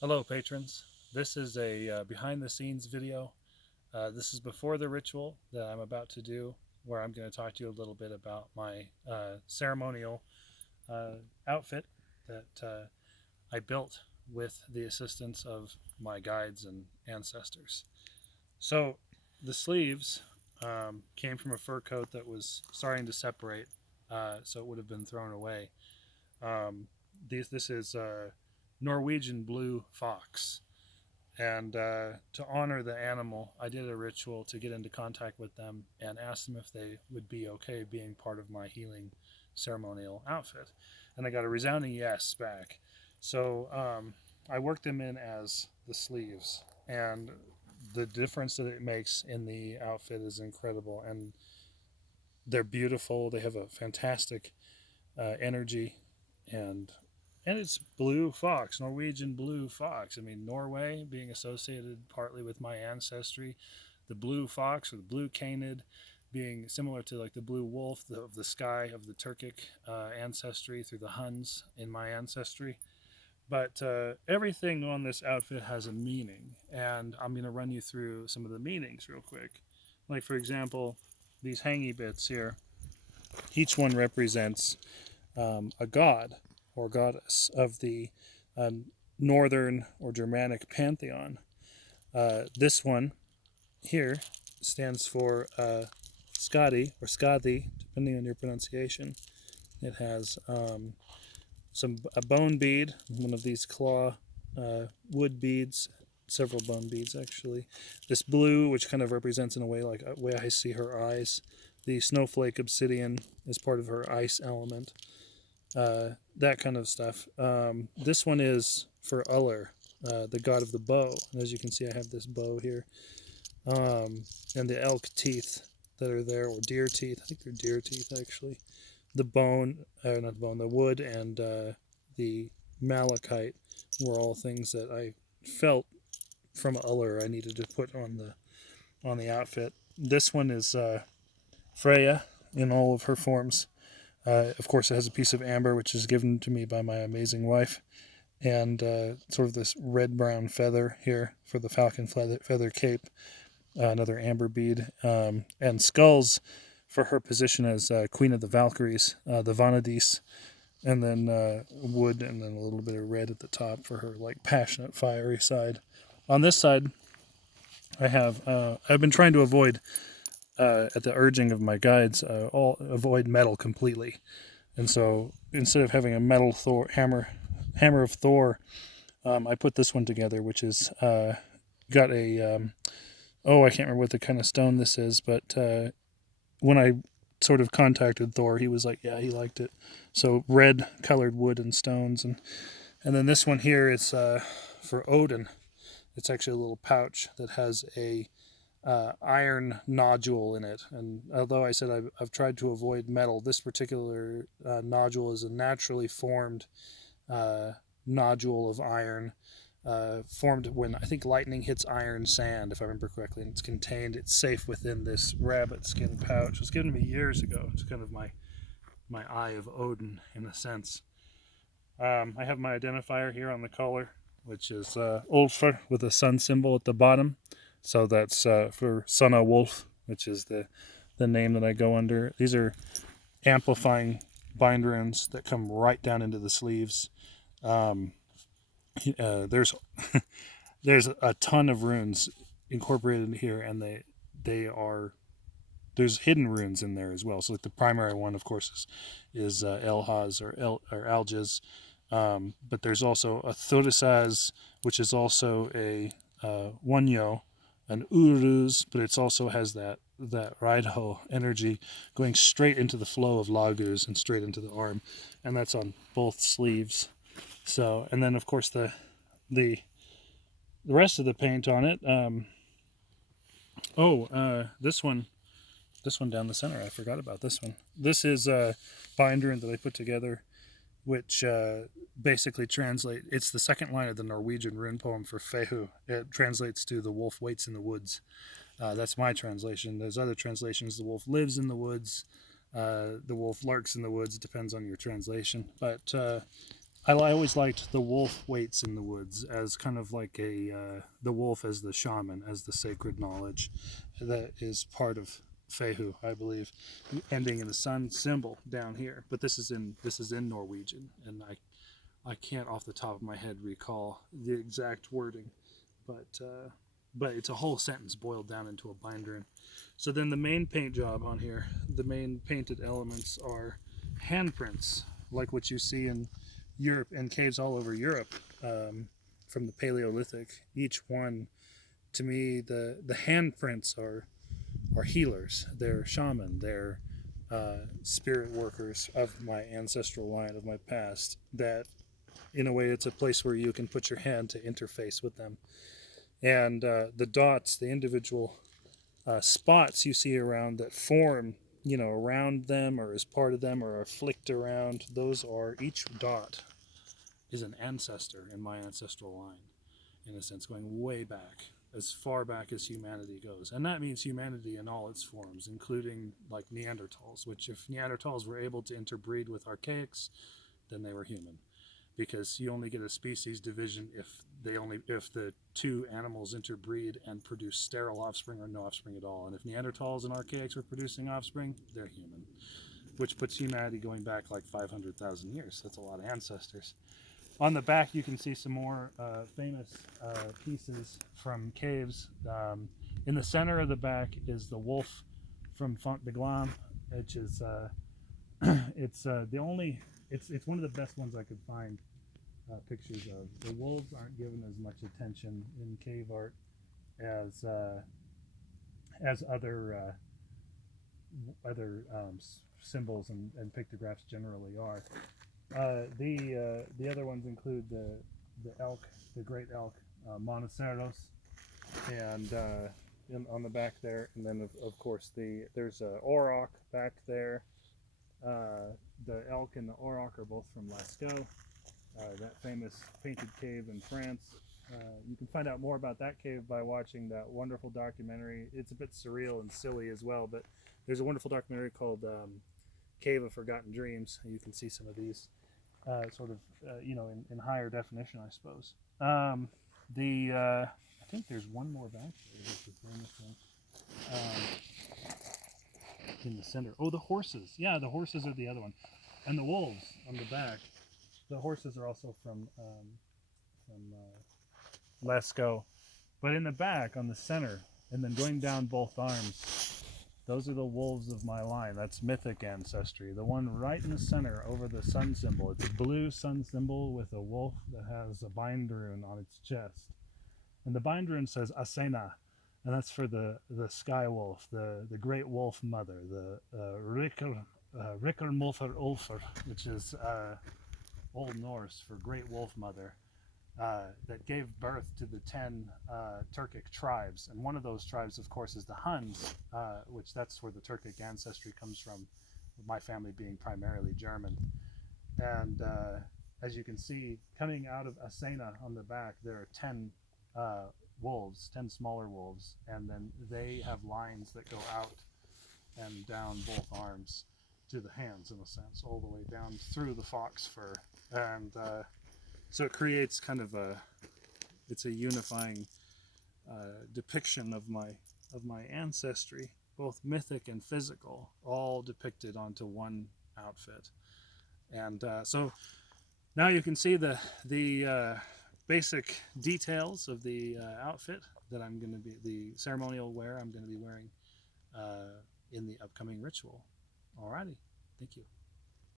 Hello patrons, this is a behind the scenes video. This is before the ritual that I'm about to do, where I'm going to talk to you a little bit about my ceremonial uh, outfit that I built with the assistance of my guides and ancestors. So the sleeves came from a fur coat that was starting to separate, so it would have been thrown away. Um, this is Norwegian blue fox. And to honor the animal, I did a ritual to get into contact with them and ask them if they would be okay being part of my healing ceremonial outfit. And I got a resounding yes back. So I worked them in as the sleeves. And the difference that it makes in the outfit is incredible. And they're beautiful. They have a fantastic energy, and it's blue fox, Norwegian blue fox. I mean, Norway being associated partly with my ancestry, the blue fox or the blue canid being similar to like the blue wolf of the sky of the Turkic ancestry through the Huns in my ancestry. But everything on this outfit has a meaning, and I'm going to run you through some of the meanings real quick. Like, for example, these hangy bits here, each one represents a god or goddess of the uh, northern or Germanic pantheon. This one here stands for Skadi or Skadi, depending on your pronunciation. It has a bone bead, one of these claw wood beads, several bone beads actually. This blue, which kind of represents in a way like a way I see her eyes. The snowflake obsidian is part of her ice element. That kind of stuff. This one is for Uller, the god of the bow. And as you can see, I have this bow here. And the elk teeth that are there, or deer teeth. I think they're deer teeth, actually. The bone, not the bone, the wood and the malachite were all things that I felt from Uller I needed to put on the outfit. This one is Freya in all of her forms. Of course, it has a piece of amber, which is given to me by my amazing wife, and sort of this red-brown feather here for the falcon feather cape, another amber bead, and skulls for her position as Queen of the Valkyries, the Vanadis, and then wood, and then a little bit of red at the top for her like passionate, fiery side. On this side, I've been trying to avoid, at the urging of my guides, avoid metal completely. And so instead of having a metal Thor hammer of Thor, I put this one together, which is got a I can't remember what the kind of stone this is, but when I sort of contacted Thor, he was like, yeah, he liked it. So red colored wood and stones, and then this one here is for Odin. It's actually a little pouch that has a iron nodule in it. And although I said I've tried to avoid metal, this particular nodule is a naturally formed uh, nodule of iron, formed when I think lightning hits iron sand, if I remember correctly. And it's safe within this rabbit skin pouch. It was given to me years ago. It's kind of my eye of Odin in a sense. I have my identifier here on the collar, which is Ulfr with a sun symbol at the bottom. So that's for Sunna Wolf, which is the name that I go under. These are amplifying bind runes that come right down into the sleeves. Um, there's there's a ton of runes incorporated here, and they are there's hidden runes in there as well. So like the primary one, of course, is Elhaz or Algiz, but there's also a Thorisaz, which is also a Wonyo, an Uruz, but it also has that Raidho energy going straight into the flow of Laguz and straight into the arm, and that's on both sleeves. So, and then of course the the rest of the paint on it. This one down the center. I forgot about this one. This is a binder that I put together, which basically translate. It's the second line of the Norwegian rune poem for Fehu. It translates to "the wolf waits in the woods." That's my translation. There's other translations. The wolf lives in the woods. The wolf lurks in the woods. Depends on your translation. But I always liked the wolf waits in the woods as kind of like the wolf as the shaman, as the sacred knowledge that is part of Fehu, I believe, ending in the sun symbol down here. But this is in Norwegian, and I can't off the top of my head recall the exact wording, but it's a whole sentence boiled down into a binder. So then the main paint job on here, the main painted elements are handprints, like what you see in Europe and caves all over Europe, from the Paleolithic. Each one, to me, the handprints are healers. They're shaman. They're spirit workers of my ancestral line, of my past. That, in a way, it's a place where you can put your hand to interface with them. And the dots, the individual spots you see around that form, around them or as part of them or are flicked around, those are, each dot is an ancestor in my ancestral line, in a sense, going way back, as far back as humanity goes. And that means humanity in all its forms, including like Neanderthals, which if Neanderthals were able to interbreed with archaics, then they were human. Because you only get a species division if the two animals interbreed and produce sterile offspring or no offspring at all. And if Neanderthals and archaics were producing offspring, they're human, which puts humanity going back like 500,000 years. That's a lot of ancestors. On the back, you can see some more famous pieces from caves. In the center of the back is the wolf from Font de Glam, which is it's it's one of the best ones I could find pictures of. The wolves aren't given as much attention in cave art as other symbols and pictographs generally are. The other ones include the elk, the great elk, Monoceros, and on the back there, and then of course there's a auroch back there. The elk and the auroch are both from Lascaux, that famous painted cave in France. You can find out more about that cave by watching that wonderful documentary. It's a bit surreal and silly as well, but there's a wonderful documentary called Cave of Forgotten Dreams. You can see some of these in higher definition, I suppose. I think there's one more back there. That's the famous one. In the center. Oh, the horses. Yeah, the horses are the other one. And the wolves on the back. The horses are also from Lascaux. But in the back, on the center, and then going down both arms, those are the wolves of my line. That's mythic ancestry. The one right in the center over the sun symbol. It's a blue sun symbol with a wolf that has a bind rune on its chest. And the bind rune says Asena, and that's for the sky wolf, the great wolf mother, the Rikker Mulfer Ulfer, which is Old Norse for great wolf mother. That gave birth to the 10 Turkic tribes. And one of those tribes, of course, is the Huns, which that's where the Turkic ancestry comes from, with my family being primarily German. And as you can see, coming out of Asena on the back, there are 10 wolves, 10 smaller wolves, and then they have lines that go out and down both arms to the hands, in a sense, all the way down through the fox fur. And so it creates kind of it's a unifying depiction of my ancestry, both mythic and physical, all depicted onto one outfit. And so now you can see the basic details of the outfit that I'm going to be, the ceremonial wear I'm going to be wearing in the upcoming ritual. Alrighty, thank you.